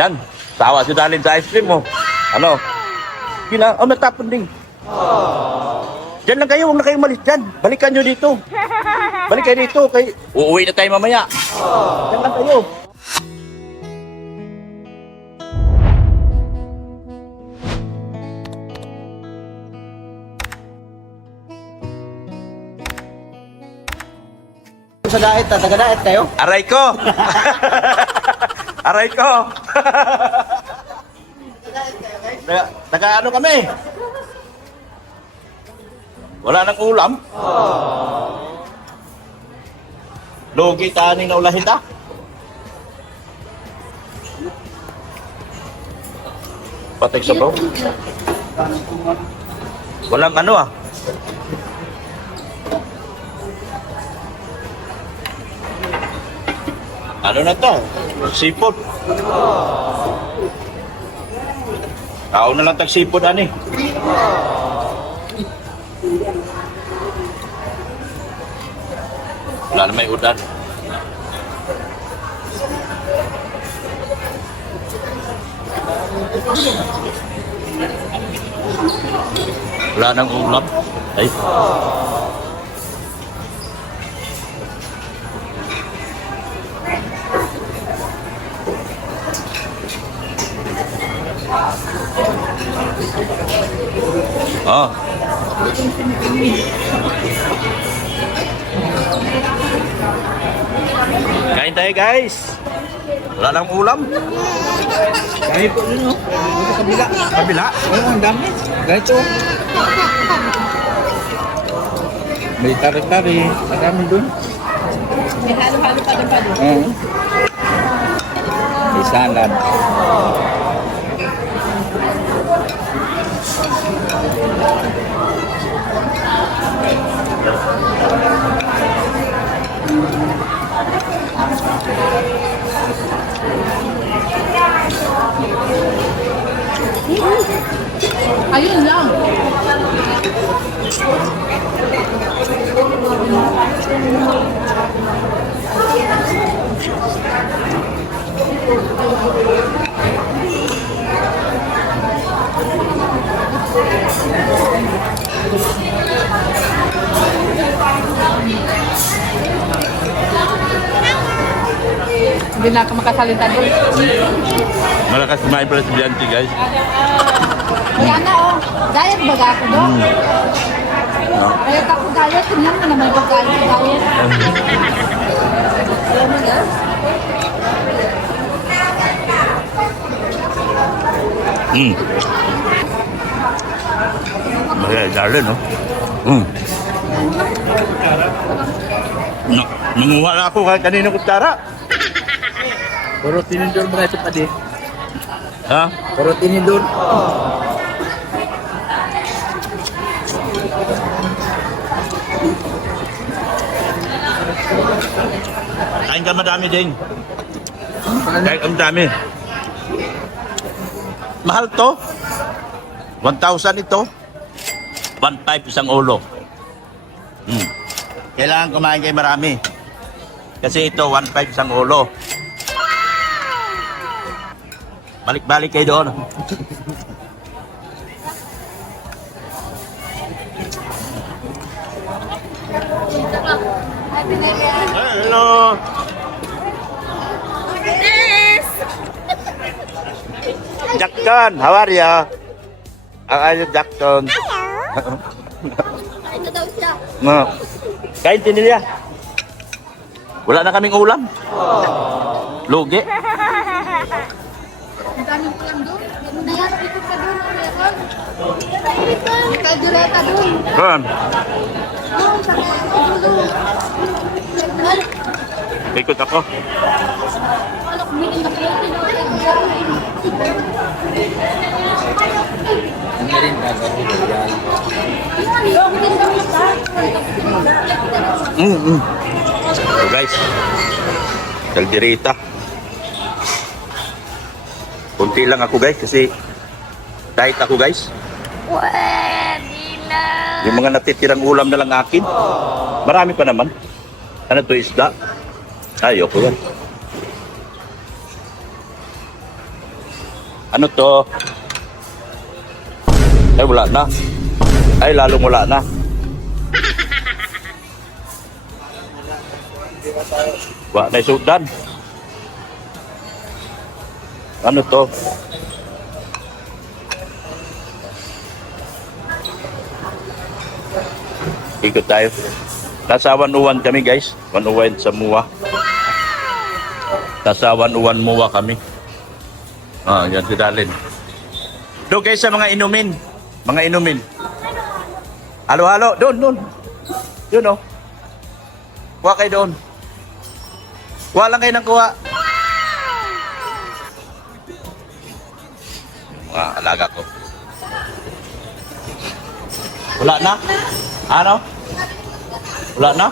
Yan, tawa si Dalin sa ice cream mo. Ano? Natapon din. Diyan lang kayo, huwag na kayong malis dyan. Balikan nyo dito. Balik kayo dito. Uuwi na tayo mamaya. Diyan lang kayo. Sa diet, taga-diet kayo? Aray ko! Aray ko! Ano kami? Wala nang ulam? Lugi tani na ulahit ah. Patek sa bro. Walang ano ah. Ano na to? Sipot. Tao na lang tag-sipot ani. Wala na may udan. Wala nang ulam. Ay. Oh. Kain tayo guys. Wala nang ulam. Kaya po yun, no? Sa kabila. Kabila. Oo, ang dami. Ganito. May tari-tari. Marami dun. May halo-halo pa doon pa doon. Oo. May salad. Ayun lang. Hindi na ako makasalita doon. Malakas kumain pala si Bianchi guys. Kaya na oh, diet baga ako doon. Kaya ako diet, tingnan mo naman pagkain ko diet. Alam mo yan? Darling, no? Nanguha na ako kahit kanina kutsara. Puro tinidor mo ito pa di. Ha? Puro tinidor. Kain ka madami din. Kahit ang dami. Mahal to. 1,000 ito. 1,500 isang ulo. Kailangan kumain kayo marami. Kasi ito 1,500 isang ulo. Balik-balik kayo doon. Hello. Jackson, how are you? How are you, Jackson? Ito daw siya. No. Kain din niya. Wala na kaming ulam. Lugi. Ang daming ulam doon. Ayan, ikot ka doon. Meron. May kaldereta doon. Kan, Doon, sa dulo. ikot ako. Ano, kumikin na kayo. Ano rin gagawin yan? So guys, kaldereta. Kunti lang ako guys kasi diet ako guys. Pwede na. Yung mga natitirang ulam na lang akin. Marami pa naman. Ano to, isda? Ayoko yan. Ano to? Ay, wala na. Ay, lalong wala na. Wala na sudan. Ano to? Ikot tayo. Nasa 101 kami guys. 101 sa Mua. Nasa 101 Mua kami. Ah, yan si Dalin. Doon guys sa mga inumin. Mga inumin. Halo, halo. Doon. Doon oh. Kuha kayo doon. Kuha lang kayo ng kuha. Mga alaga ko. Wala na? Ano? Wala na?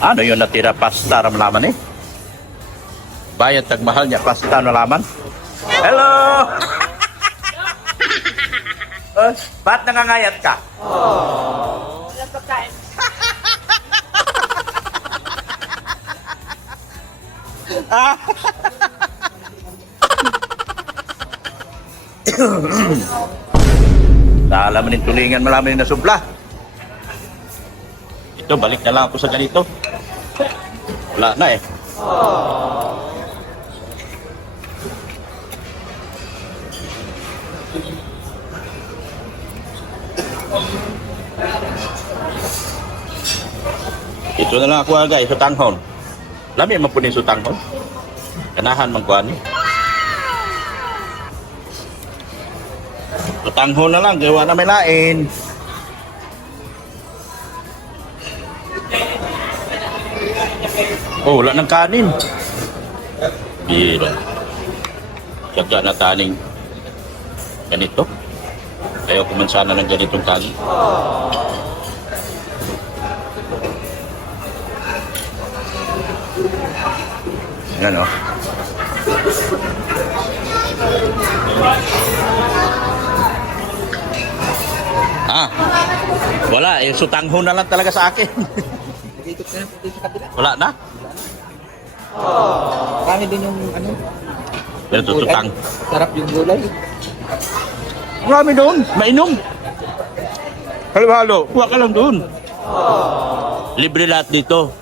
Ano yung natira? Pasta ramlaman eh? Bayad tagmahal niya, pasta na laman? Hello! Ba't nangangayat ka? Walang pagkain. Alaman ng tulingan, malaman yung nasubla. Ito, balik na lang ako sa ganito. Wala na eh. Ito na lang ako guys, sutanghon. Lami man po ni sutanghon. Kanahan man ko ani. Sutanghon na lang, gawa na may lain. Oh, wala ng kanin. Bira. Tsaga na taning ganito. Ayaw kumansana ng ganitong kanin. Yan o. Wala. Yung sutanghon na lang talaga sa akin. Dito sa kabila. Wala na. Kami din yung ano. Pero tututang. Sarap yung gulay. Marami doon. Mainom. Halo-halo. Kuha ka lang doon. Libre lahat dito.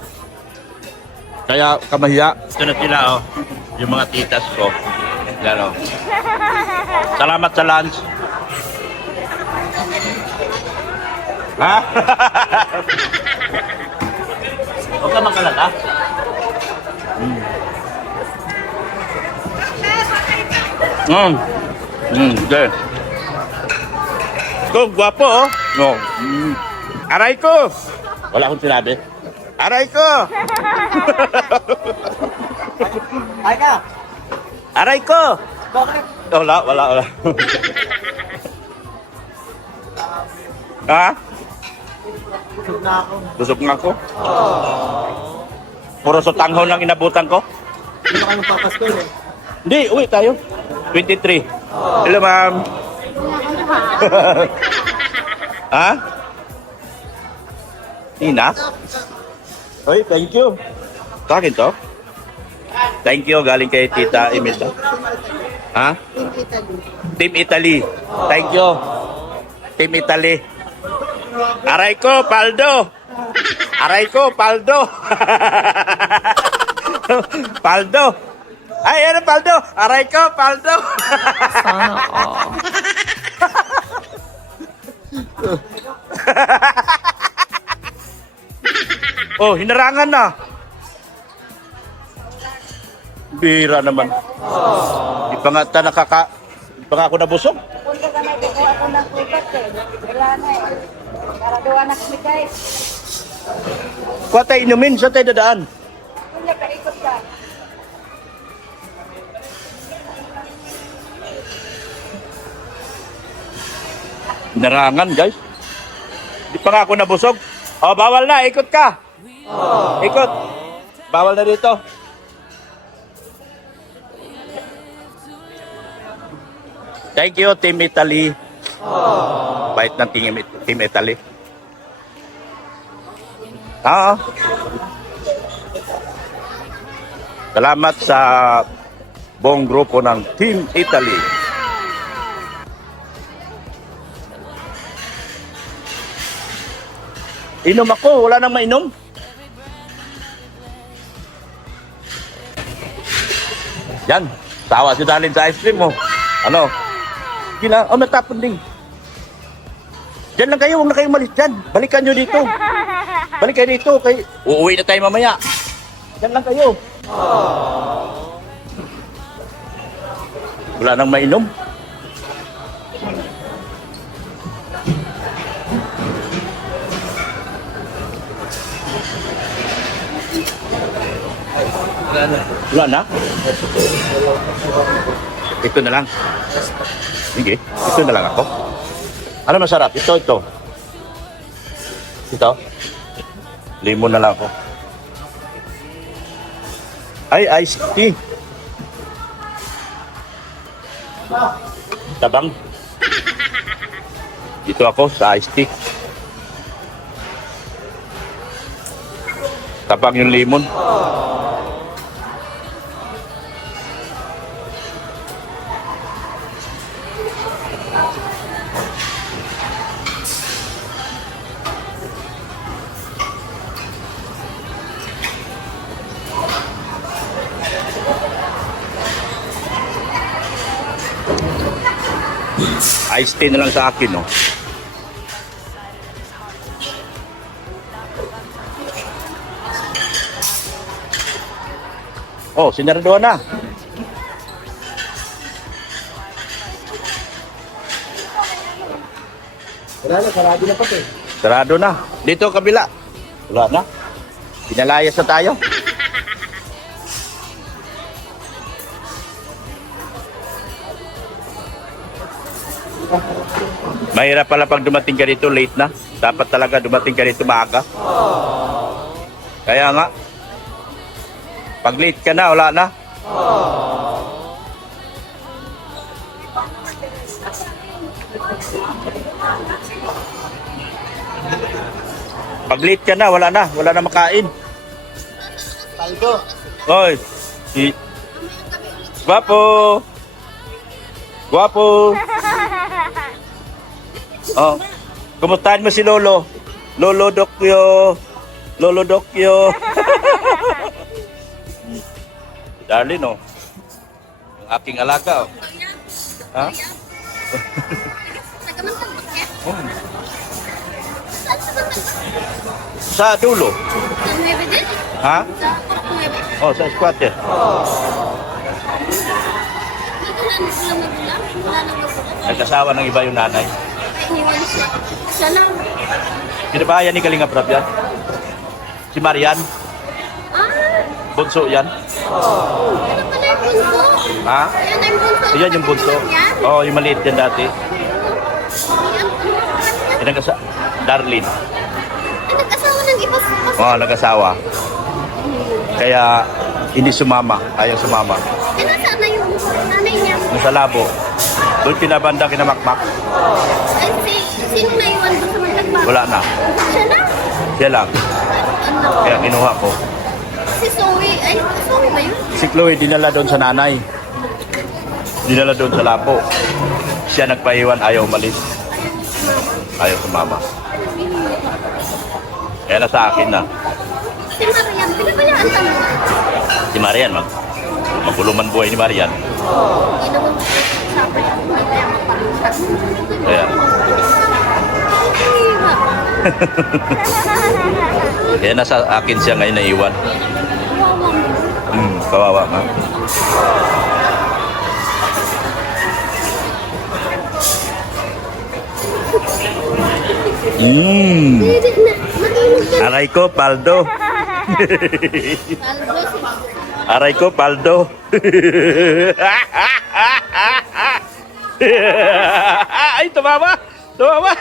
Kaya kamahiya. Ito na sila oh. Yung mga titas ko. Yan oh. Salamat sa lunch. Ha? Huwag ka makalata. Okay. Go, guwapo oh. No. Aray ko. Wala akong sinabi. Aray ko. Ay ka! Aray ko. Bakit? Wala. Ha? Busog na ako. Busog nga ako. Puro sutanghon lang inabutan ko. Hindi na kayo papaskol eh. Hindi, uwi tayo. 23. Hello, ma'am. Ha? Ina? Oy, thank you. Sa akin to? Thank you, galing kay Tita Imelda. Ha? Team Italy. Thank you. Team Italy. Aray ko, Paldo. Aray ko, Paldo. Paldo. Ay, ano Paldo? Aray ko, Paldo. Sana all. Oh, hinarangan na. Bira naman. Di pa nga ta nakaka... Di pa nga ako nabusog. Punta ka na, kukuha ko ng kubat eh. Wala na eh. Para doon na kami guys. Kuha tayo inumin, saan tayo dadaan? Kunya, paikot ka. Hinarangan, guys. Di pa nga ako nabusog. Oh, bawal na. Ikot ka. Ikot. Bawal na dito. Thank you, Team Italy. Bait ng Team Italy. Oo. Salamat sa buong grupo ng Team Italy. Inom ako, wala nang mainom. Yan, tawa si Dalin sa ice cream mo. Ano? Gina, natapon din. Diyan lang kayo, huwag na kayong malis dyan. Balikan nyo dito. Balik kayo dito. Uuwi na tayo mamaya. Diyan lang kayo. Wala nang mainom. Wala na? Ito na lang. Sige, ito na lang ako. Ano masarap? Ito. Ito. Lemon na lang ako. Ay, iced tea. Tabang. Dito ako sa iced tea. Tabang yung lemon. Iced tea na lang sa akin, no? Oh, sinaraduhan na. Wala na, sarado na pati. Sarado na. Dito, kabila. Wala na. Pinalayas na tayo. Mahirap pala pag dumating ka dito, late na. Dapat talaga dumating ka dito maaga. Kaya nga, pag late ka na, wala na. Pag late ka na, wala na. Wala na makain. Paldo. Hoy, si... Guwapo! Guwapo! Oh, kumustahin mo si Lolo? Lolo Dokyo! Lolo Dokyo! Darlene, oh. Ang aking alaga, oh. Ha? Sa dulo. Ha? Oh, sa squatter. Nagkasawa ng iba yung nanay. Siya lang. Kinabahayan ni Kalinga Prab yan? Si Marian? Bunso yan? Ano pala yung bunso? Ha? Ayan ang bunso. Yan yung bunso. Oo, oh, yung maliit yan dati. Yan Darlene. Nag-asawa ng iba. Oo, oh, nag-asawa. Kaya hindi sumama. Ayaw sumama. Nasaan na yung nanay niya? Nasa labo. Doon pinabanda kinamakmak. Ay, sino na iwan doon sa magtagba? Wala na. Siya lang. Siya lang. Ano? Kaya kinuha ko. Si Zoe. Ay, Zoe ba yun? Si Chloe dinala doon sa nanay. Dinala doon sa labo. Siya nagpaiwan, ayaw umalis. Ayaw sumama. Kaya nasa akin na. Si Marian. Pinabayaan ka mo. Si Marian, maguluman buhay ni Marian. Hindi naman sabi ko. Kaya, kaya nasa akin siya ngayon naiwan. Kawawa nga. Aray ko, paldo. Aray ko, paldo. Ay, tumawa. Tumawa.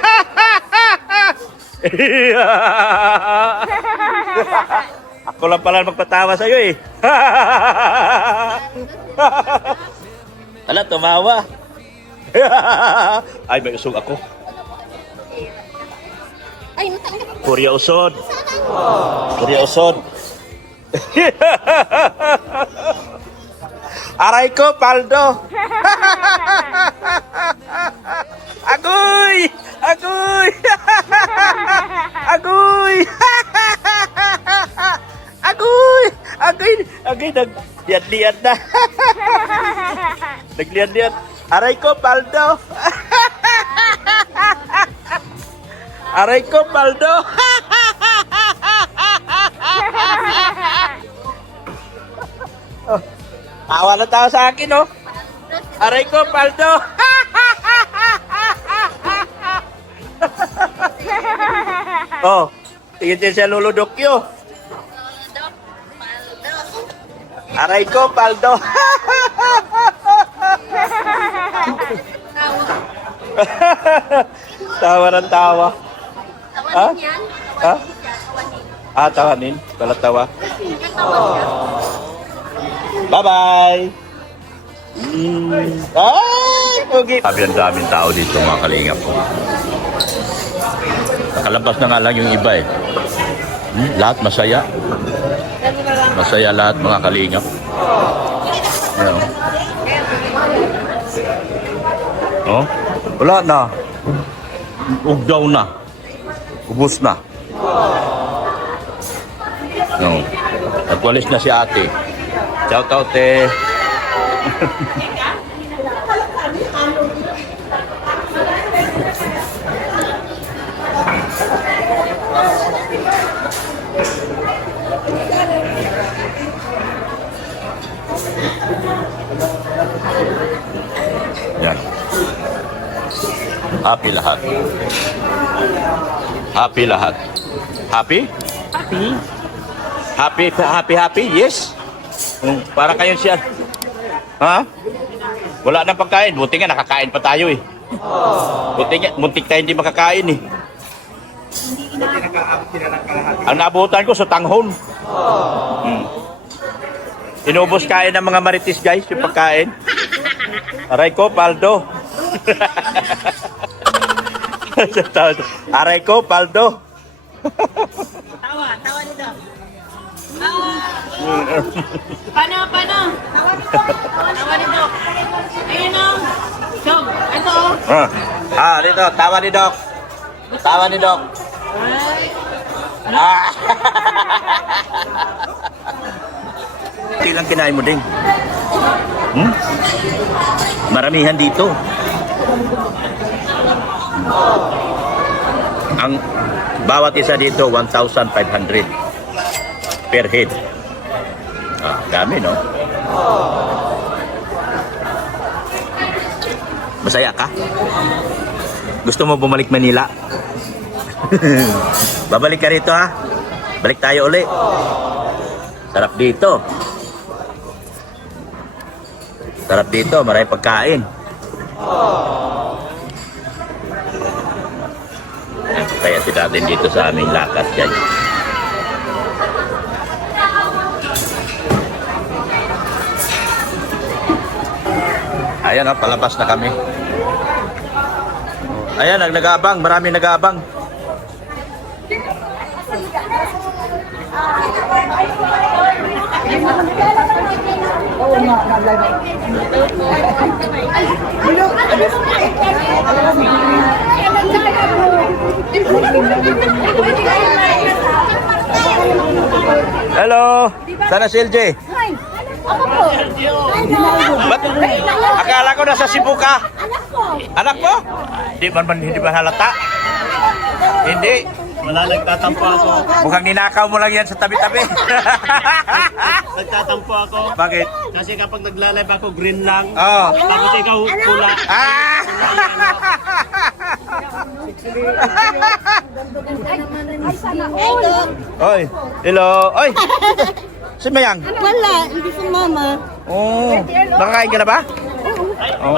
Ako lang pala magpatawa sa'yo eh. Ala, tumawa. Ay, may usog ako. Ay, Kurya usod. Kurya usod. Aray ko, Paldo. Agoy! Agoy! Agoy! Agoy! Agoy! Agoy! Nagliad-liad na. Nagliad-liad. Aray ko, Paldo. Aray ko, Paldo. Oh, tawa na tawa sa akin, oh. Aray ko, Paldo. Oh, tingin din siya luludokyo. Aray ko, Paldo. Tawa ng tawa. Ha? Ha? Ah, tawanin. Pala tawa. Bye-bye! Ay! Okay. Sabi ang daming tao dito mga kalingap ko. Nakalabas na nga lang yung iba eh. Lahat masaya. Masaya lahat mga kalingap. Ayan. Oh, wala na. Ugdaw na. Ubus na. No. Nagwalis na si ate. Shout out eh. Yan. Happy lahat. Happy lahat. Happy? Happy. Happy, happy, happy, yes. Para kayo siya. Ha? Wala nang pagkain. Buti nga nakakain pa tayo eh. Buti nga, muntik tayo hindi makakain eh. Ang naabutan ko sa tanghon. Inubos kain ng mga marites guys, yung pagkain. Aray ko, Paldo. Aray ko, Paldo. Tawa dito. Paano? Tawa dito. Ayun o. Dog, ito o. Dito, tawa ni Doc. Tawa ni Doc. Hindi lang kinain mo din. Maramihan dito. Ang bawat isa dito 1,500 per head. Dami no? Masaya ka? Gusto mo bumalik Manila? Babalik ka rito ha? Balik tayo uli. Sarap dito. Sarap dito, maraming pagkain. Kaya si natin dito sa aming lakas guys. Ayan palabas na kami. Ayan, nag-aabang, marami nag-aabang. Hello, sana si LJ. Ako po. Ba't? Akala ko nasa Cebu ka. Anak ko. Anak mo? Hindi ba halata? Hindi. Wala, nagtatampo ako. Mukhang ninakaw mo lang yan sa tabi-tabi. Nagtatampo ako. Bakit? Kasi kapag nagla-live ako, green lang. Oh. Tapos ikaw, pula. Ah! Ay, sana all. Oy, hello. Oy. Si Mayang. Wala, hindi si mama. Oh, nakakain ka na ba? Oh.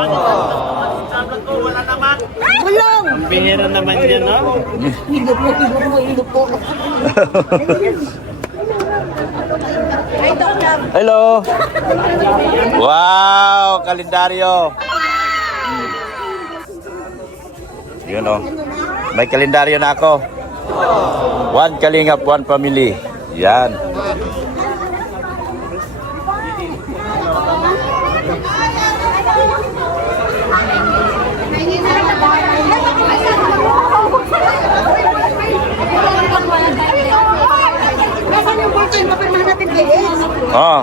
Wala naman. Bulong. Bihira naman yan, no? Hilog po. Hello. Wow, kalendaryo. Yun oh. May kalendaryo na ako. One Kalingap, one family. Yan. Nasaan yung boyfriend? Papirmahan natin kayo. Oh.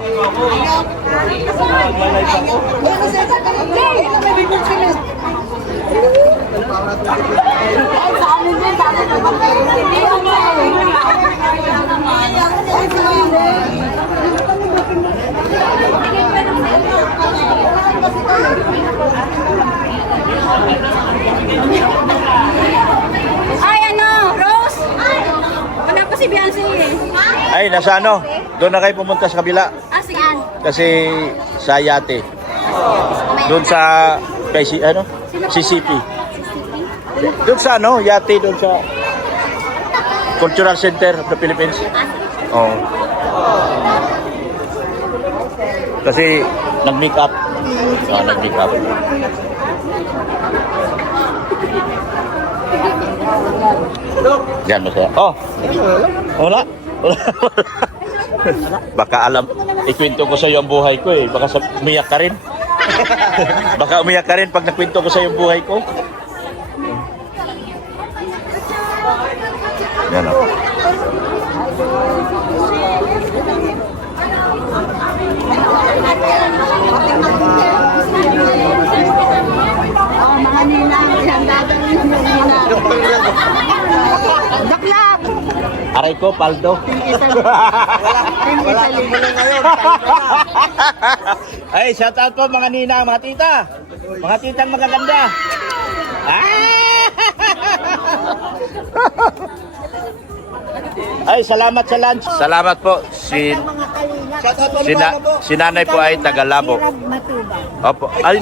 Ay, ano? Rose? Wala pa si Beyonce eh. Ay, nasa ano? Doon na kayo pumunta sa kabila. Ah, sige. Kasi sa yate. Doon sa kay si ano? CCP. Doon sa ano, yate doon sa Cultural Center of the Philippines. Oh. Kasi nag-make up. Ah, nag-make up. Yan masaya. Oh. Wala. Wala. Baka alam, ikwento ko sa iyo ang buhay ko eh. Baka umiyak ka rin. Baka umiyak ka rin pag nakwento ko sa iyo ang buhay ko. Yan o. Mga ninang, ihanda daw yung ninang. Daklap! Aray ko, paldo. Ay, shout out po mga ninang, mga tita. Mga titang magaganda. Ay, salamat sa lunch. Salamat po. Si nanay po ay taga-Labo. Opo. Ay,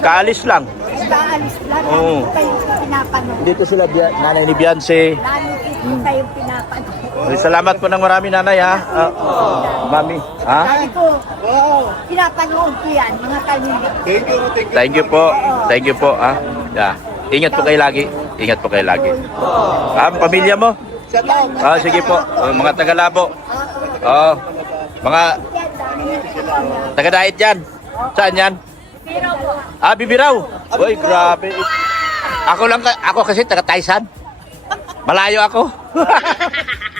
kaalis lang. Kaalis lang. Oo. Kayo pinapanood. Dito sila, nanay ni Beyonce. Lalo kayong pinapanood. Ay, salamat po ng marami, nanay, ha? Mami, ha? Sabi ko, pinapanood ko yan, mga kanina. Thank you po. Thank you po, ha? Yeah. Ingat po kayo lagi. Ingat po kayo lagi. Ang pamilya mo? Ah, sige po. Mga taga-Labo. Oh. Mga taga-diet yan. Saan yan? Ah, Bibiraw. Uy, grabe. Ako kasi taga-Taysan. Malayo ako.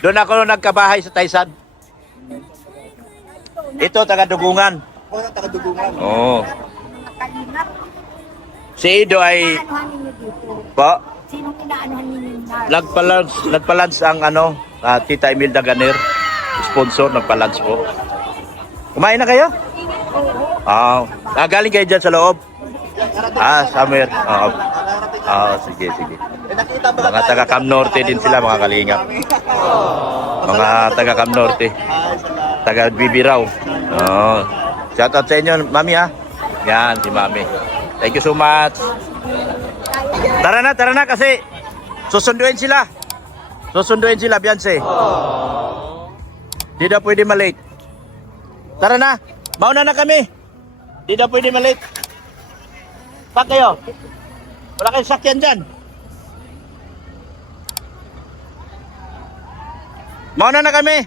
Doon ako nagkabahay sa Taysan. Ito, taga-Dugungan. Oo. Kalingap. Si Ido ay Inaanuhan ninyo dito? po, Sinong inaanuhan ninyo na? nagpalans ang ano, Tita Imelda Ganer. Sponsor, nagpalans po. Kumain na kayo? Galing kayo dyan sa loob? Somewhere. Sige. Mga taga Cam Norte din sila, mga kalingap. Mga taga Cam Norte. Taga Bibiraw. Shout out sa inyo, Mami, ha? Yan, si Mami. Thank you so much. Tara na kasi susunduin sila. Beyonce. Di na pwede malate. Tara na. Mauna na kami. Di na pwede malate. Pak kayo. Wala kayong sakyan dyan. Mauna na kami.